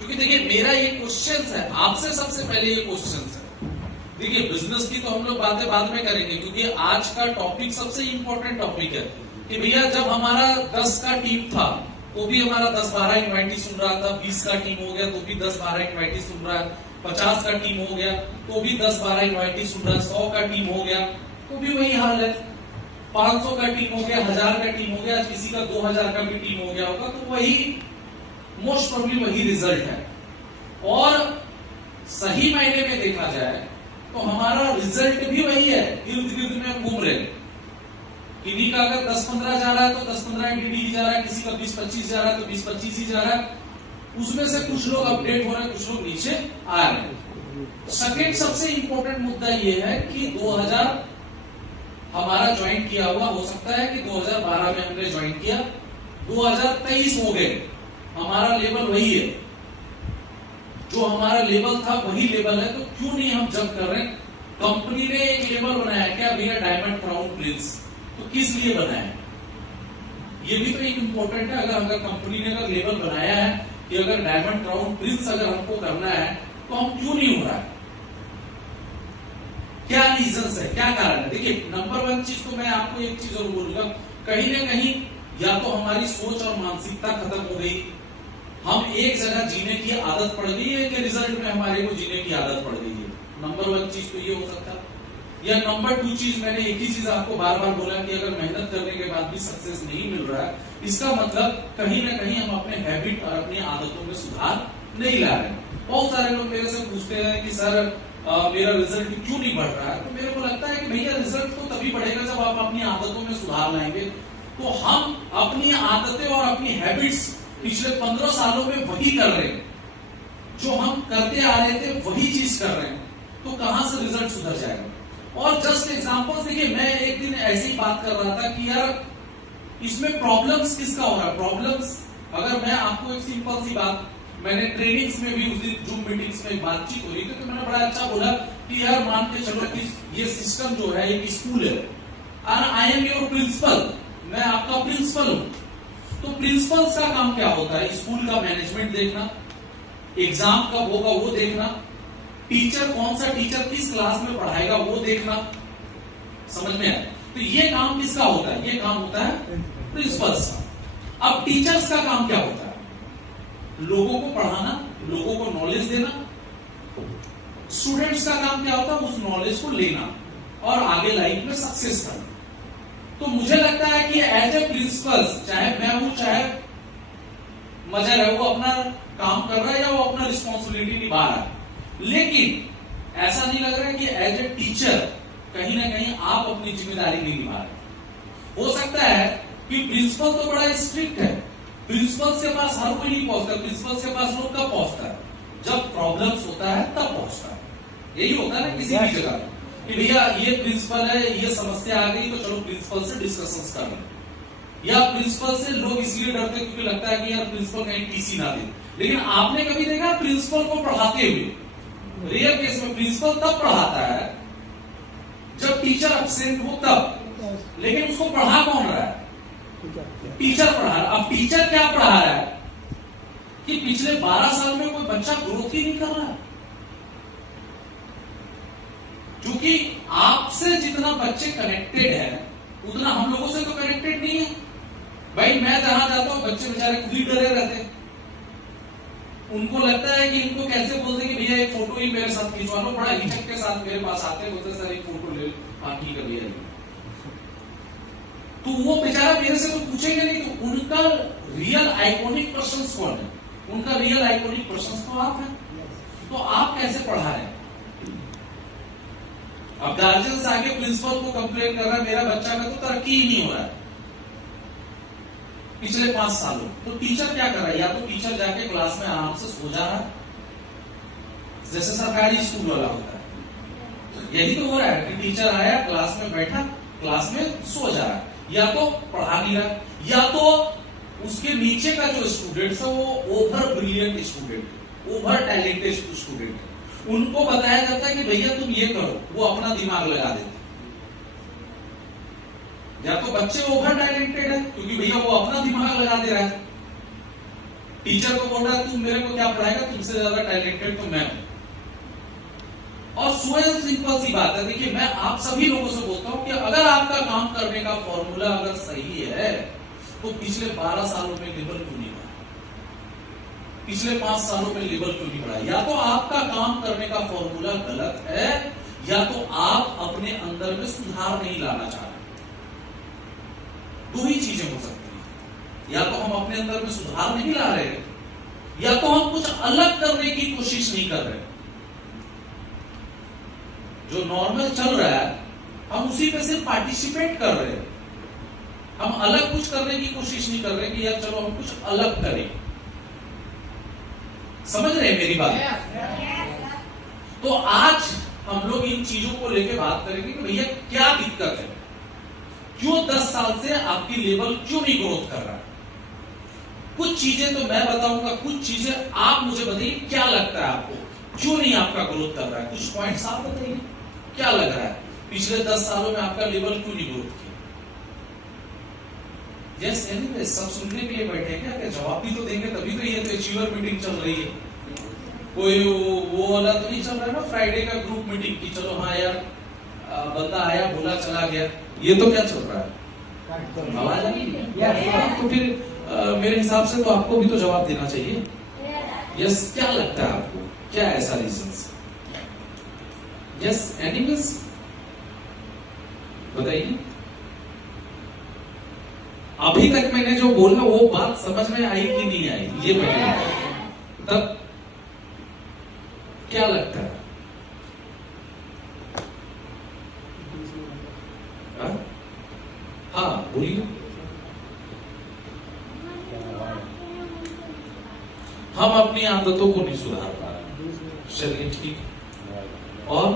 क्योंकि देखिए मेरा ये क्वेश्चन है आपसे, सबसे पहले ये क्वेश्चन है। देखिए बिजनेस की तो हम लोग बातें बाद में करेंगे, क्योंकि आज का टॉपिक सबसे इंपॉर्टेंट टॉपिक है कि भैया जब हमारा 10 का टीम था तो भी हमारा 10-12 इन्वाइटी सुन रहा था, 20 का टीम हो गया तो भी 10-12 इन्वाइटी सुन रहा है, 50 का टीम हो गया तो भी 10-12 इन्वाइटी सुन रहा है, 100 का टीम हो गया तो भी वही हाल है, 500 का टीम हो गया, 1000 का टीम हो गया, किसी का 2000 का भी टीम हो गया होगा, तो वही मोस्ट प्रोबेबली वही रिजल्ट है। और सही मायने में देखा जाए तो हमारा रिजल्ट भी वही है, इर्द गिर्द में हम घूम रहे हैं। किन्हीं का अगर 10-15 जा रहा है तो 10-15 एंटिटी ही जा रहा है, किसी का 20-25 जा रहा है तो 20-25 ही जा रहा है, उसमें से कुछ लोग अपडेट हो रहे हैं, कुछ लोग नीचे आ रहे हैं। सेकेंड सबसे इंपॉर्टेंट मुद्दा यह है कि 2000 हमारा ज्वाइन किया हुआ, हो सकता है कि 2012 में हमने ज्वाइन किया, 2023 हो गए, हमारा लेवल वही है, जो हमारा लेवल था वही लेवल है, तो क्यों नहीं हम जंप कर रहे हैं? कंपनी ने एक लेवल बनाया क्या भैया, डायमंड क्राउन प्रिंस, तो किस लिए बनाया? ये भी तो एक इंपॉर्टेंट है। अगर कंपनी ने अगर लेवल बनाया है कि अगर डायमंड क्राउन प्रिंस अगर हमको करना है तो हम क्यों नहीं हो रहा है? क्या रीजंस है, क्या कारण है? देखिए नंबर 1 चीज तो मैं आपको एक चीज जरूर बोलूंगा, कहीं ना कहीं या तो हमारी सोच और मानसिकता खत्म हो गई, हम एक जगह जीने की आदत पड़ गई है कि रिजल्ट में हमारे को जीने की आदत पड़ गई है। नंबर 1 चीज तो ये हो सकता है। या नंबर 2 चीज, मैंने एक ही चीज आपको बार बार बोला कि अगर मेहनत करने के बाद भी सक्सेस नहीं मिल रहा है, इसका मतलब कहीं ना कहीं हम अपने हैबिट और अपनी आदतों में सुधार नहीं ला रहे हैं। बहुत सारे लोग मेरे से पूछते हैं कि सर मेरा रिजल्ट क्यों नहीं बढ़ रहा है, तो मेरे को लगता है कि भैया रिजल्ट तो तभी बढ़ेगा जब आप अपनी आदतों में सुधार लाएंगे। तो हम अपनी आदतें और अपनी हैबिट्स पिछले 15 सालों में वही कर रहे हैं, जो हम करते आ रहे थे वही चीज कर रहे हैं, तो कहां से रिजल्ट सुधर जाएगा? और जस्ट एग्जांपल्स देखिए, मैं एक दिन ऐसी बात कर रहा था कि यार इसमें प्रॉब्लम्स किसका हो रहा है? प्रॉब्लम्स, अगर मैं आपको एक सिंपल सी बात, मैंने ट्रेनिंग्स में भी उस दिन जूम मीटिंग्स में बातचीत हो रही थी, तो मैंने बड़ा अच्छा बोला कि यार मान के चलो कि ये सिस्टम जो है एक स्कूल है, आई एम योर प्रिंसिपल, मैं आपका प्रिंसिपल हूं। तो प्रिंसिपल्स का काम क्या होता है? स्कूल का मैनेजमेंट देखना, एग्जाम कब होगा वो देखना, टीचर कौन सा टीचर किस क्लास में पढ़ाएगा वो देखना, समझ में आया? तो ये काम किसका होता है? ये काम होता है प्रिंसिपल्स का। अब टीचर्स का काम क्या होता है? लोगों को पढ़ाना, लोगों को नॉलेज देना। स्टूडेंट्स का काम क्या होता है? उस नॉलेज को लेना और आगे लाइफ में सक्सेस करना। तो मुझे लगता है कि एज ए प्रिंसिपल्स, चाहे मैं हूं चाहे मजर है, वो अपना काम कर रहा है या वो अपना रिस्पॉन्सिबिलिटी निभा रहा है, लेकिन ऐसा नहीं लग रहा है कि एज ए टीचर कहीं ना कहीं आप अपनी जिम्मेदारी नहीं निभा रहे। हो सकता है कि प्रिंसिपल तो बड़ा स्ट्रिक्ट है, प्रिंसिपल के पास हर कोई नहीं पहुंचता, प्रिंसिपल के पास लोग कब पहुंचता है? जब प्रॉब्लम्स होता है तब पहुंचता है। यही होता है ना किसी भी जगह कि भैया ये प्रिंसिपल है, ये समस्या आ गई तो चलो प्रिंसिपल से डिस्कशंस कर लें, या प्रिंसिपल से लोग इसलिए डरते क्योंकि लगता है कि यार प्रिंसिपल कहीं टीसी ना दे। लेकिन आपने कभी देखा प्रिंसिपल को पढ़ाते हुए? रियल केस में प्रिंसिपल तब पढ़ाता है जब टीचर एब्सेंट हो तब, लेकिन उसको पढ़ा कौन रहा है? टीचर पढ़ा रहा है। अब टीचर क्या पढ़ा रहा है कि पिछले 12 साल में कोई बच्चा ग्रोथ ही नहीं कर रहा है, क्योंकि आपसे जितना बच्चे कनेक्टेड है उतना हम लोगों से तो कनेक्टेड नहीं है। भाई मैं जहां जाता हूं बच्चे बेचारे खुद ही डरे रहते हैं, उनको लगता है कि इनको कैसे बोलते कि भैया एक फोटो ही मेरे साथ खिंचवा लो, बड़ा हिचक के साथ मेरे पास आते हैं, बोलते सर एक फोटो ले लो, हाँ ठीक है भैया। तो वो बेचारा मेरे से तो पूछेंगे नहीं, तो उनका रियल आइकॉनिक पर्सन कौन है? उनका रियल आइकॉनिक पर्सन तो आप हैं। तो आप कैसे पढ़ा रहे हैं? अब गार्जियंस आगे प्रिंसिपल को कंप्लेन कर रहा है मेरा बच्चा का तो तरक्की ही नहीं हो रहा है पिछले 5 सालों। तो टीचर क्या कर रहा है? या तो टीचर जाके क्लास में आराम से सो जा रहा है, जैसे सरकारी स्कूल वाला होता है, तो यही तो हो रहा है कि टीचर आया क्लास में बैठा, क्लास में सो जा रहा है, या तो पढ़ा नहीं रहा, या तो उसके नीचे का जो स्टूडेंट्स है वो over brilliant student, over talented student, उनको बताया जाता है कि भैया तुम ये करो, वो अपना दिमाग लगा देते। या तो बच्चे ओवर टैलेंटेड है क्योंकि भैया वो अपना दिमाग लगा दे रहा है, टीचर को बोल रहा है तू मेरे को क्या पढ़ाएगा, तुमसे ज्यादा टैलेंटेड तो मैं हूं। और स्वयं सिंपल सी बात है, देखिए मैं आप सभी लोगों से बोलता हूं कि अगर आपका काम करने का फॉर्मूला अगर सही है तो पिछले 12 सालों में लेवल क्यों नहीं बढ़ा, पिछले 5 सालों में लेवल क्यों नहीं बढ़ा? या तो आपका काम करने का फॉर्मूला गलत है, या तो आप अपने अंदर में सुधार नहीं लाना चाह रहे। दो ही चीजें हो सकती हैं, या तो हम अपने अंदर में सुधार नहीं ला रहे, या तो हम कुछ अलग करने की कोशिश नहीं कर रहे। जो नॉर्मल चल रहा है हम उसी पे सिर्फ पार्टिसिपेट कर रहे हैं, हम अलग कुछ करने की कोशिश नहीं कर रहे कि यार चलो हम कुछ अलग करें। समझ रहे हैं मेरी बात? तो आज हम लोग इन चीजों को लेकर बात करेंगे कि भैया क्या दिक्कत है, क्यों 10 साल से आपकी लेवल क्यों नहीं ग्रोथ कर रहा है। कुछ चीजें तो मैं बताऊंगा, कुछ चीजें आप मुझे बताइए क्या लगता है आपको क्यों नहीं आपका ग्रोथ कर रहा है। कुछ पॉइंट्स आप बताइए क्या लग रहा है पिछले 10 सालों में आपका लेवल क्यों नहीं ग्रोथ किया। यस, एनीवे सब सुनने के लिए बैठे हैं क्या? जवाब भी तो देंगे तभी तो। ये तो अचीवर मीटिंग चल रही है, कोई वो वाला तो नहीं चल रहा है ना फ्राइडे का ग्रुप मीटिंग की, चलो हाँ यार बंदा आया बोला चला गया। ये तो क्या चल रहा है, आवाज आ रही है? तो फिर मेरे हिसाब से तो आपको भी तो जवाब देना चाहिए। यस, क्या लगता है आपको, क्या ऐसा रीजन? यस, एनीवेज बताइए। अभी तक मैंने जो बोला वो बात समझ में आई कि नहीं आई, ये पहले तब क्या लगता है? हाँ बोलिए। हम अपनी आदतों को नहीं सुधार पा रहे, चलिए ठीक है। और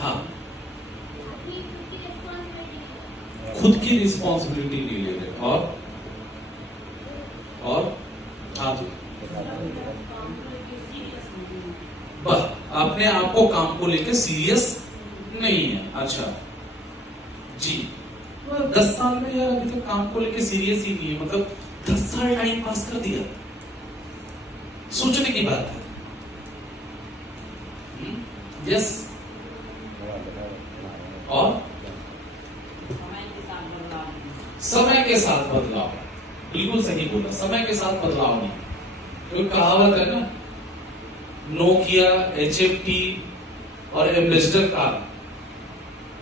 हाँ, खुद की रिस्पॉन्सिबिलिटी नहीं ले रहे। और हाँ जी, बस अपने आप को काम को लेकर सीरियस नहीं है। अच्छा जी, 10 साल में यार अभी तक काम को लेकर सीरियस ही नहीं है, मतलब 10 साल टाइम पास कर दिया, सोचने की बात है। यस, और समय के साथ बदलाव, बिल्कुल सही बोला, समय के साथ बदलाव नहीं। कोई कहावत है ना, नोकिया, HFT और एम्बेसडर कार,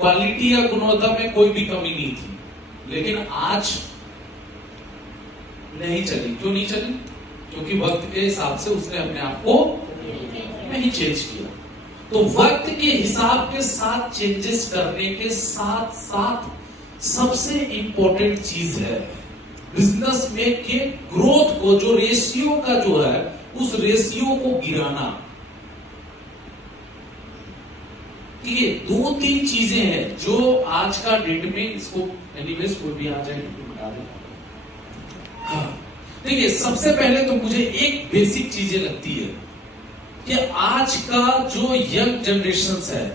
क्वालिटी या गुणवत्ता में कोई भी कमी नहीं थी, लेकिन आज नहीं चली। क्यों नहीं चली? क्योंकि वक्त के हिसाब से उसने अपने आप को नहीं चेंज किया। तो वक्त के हिसाब के साथ चेंजेस करने के साथ साथ सबसे इंपॉर्टेंट चीज है बिजनेस में के ग्रोथ को, जो रेशियो का जो है उस रेशियो को गिराना। ये 2-3 चीजें हैं जो आज का डेट में, इसको एनीवेज कोई भी आ जाए बता दे। हाँ देखिए, सबसे पहले तो मुझे एक बेसिक चीजें लगती है कि आज का जो यंग जनरेशन है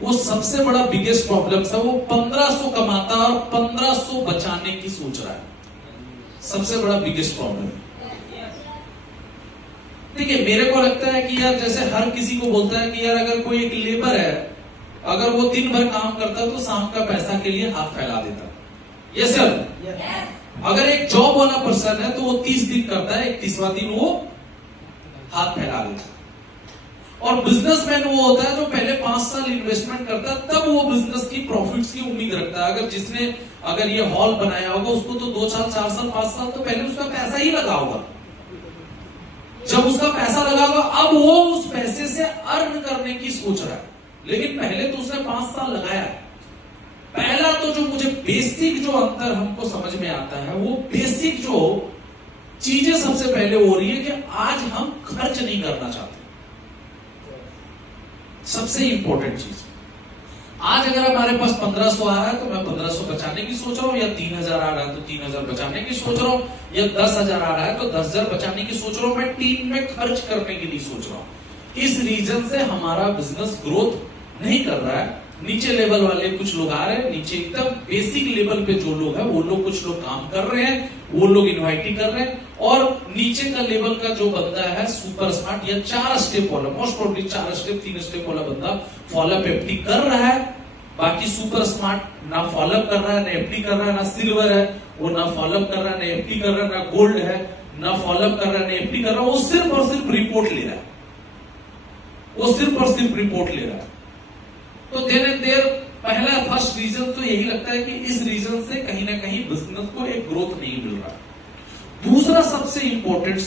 वो सबसे बड़ा बिगेस्ट प्रॉब्लम है, वो 1500 कमाता और 1500 बचाने की सोच रहा है। सबसे बड़ा बिगेस्ट प्रॉब्लम है। देखिए, मेरे को लगता है कि यार जैसे हर किसी को बोलता है कि यार अगर कोई एक लेबर है, अगर वो दिन भर काम करता तो शाम का पैसा के लिए हाथ फैला देता। Yes sir. अगर एक जॉब वाला पर्सन है तो वो 30 दिन करता है, 31वां दिन वो हाथ फैला देता। और बिजनेसमैन वो होता है जो पहले 5 साल इन्वेस्टमेंट करता है, तब वो बिजनेस की प्रॉफिट्स की उम्मीद रखता है। अगर ये हॉल बनाया होगा, उसको तो 2 साल, 4 साल, 5 साल तो पहले उसका पैसा ही लगा होगा। जब उसका पैसा लगा होगा, अब वो उस पैसे से अर्न करने की सोच रहा है, लेकिन पहले तो उसने 5 साल लगाया। पहला तो जो मुझे बेसिक जो अंतर हमको समझ में आता है, वो बेसिक जो चीजें सबसे पहले हो रही है कि आज हम खर्च नहीं करना चाहते। सबसे इंपॉर्टेंट चीज, आज अगर हमारे पास 1500 आ रहा है तो मैं 1500 बचाने की सोच रहा हूं, या 3000 आ रहा है तो 3000 बचाने की सोच रहा हूं, या 10,000 आ रहा है तो 10,000 बचाने की सोच रहा हूं। मैं टीम में खर्च करने की नहीं सोच रहा हूं। इस रीजन से हमारा बिजनेस ग्रोथ नहीं कर रहा है। नीचे लेवल वाले कुछ लोग आ रहे हैं, नीचे एकदम बेसिक लेवल पे जो लोग हैं वो लोग, कुछ लोग काम कर रहे हैं, वो लोग इन्वाइटिंग कर रहे हैं, और नीचे का लेवल का जो बंदा है सुपर स्मार्ट या 4 स्टेप वाला, मोस्ट प्रोबेबली 4 स्टेप 3 स्टेप वाला बंदा फॉलोअप एफडी कर रहा है। बाकी सुपर स्मार्ट ना फॉलोअप कर रहा है, ना एफडी कर रहा है, ना सिल्वर है वो, ना फॉलोअप कर रहा है, ना एफडी कर रहा है, ना गोल्ड है, ना फॉलोअप कर रहा है, ना एफडी कर रहा है, वो सिर्फ और सिर्फ रिपोर्ट ले रहा है, वो सिर्फ और सिर्फ रिपोर्ट ले रहा है। तो देन एंड देयर पहला फर्स्ट रीजन तो यही लगता है कि इस रीजन से कहीं ना कहीं बिजनेस को एक ग्रोथ नहीं मिल रहा। दूसरा सबसे इंपॉर्टेंट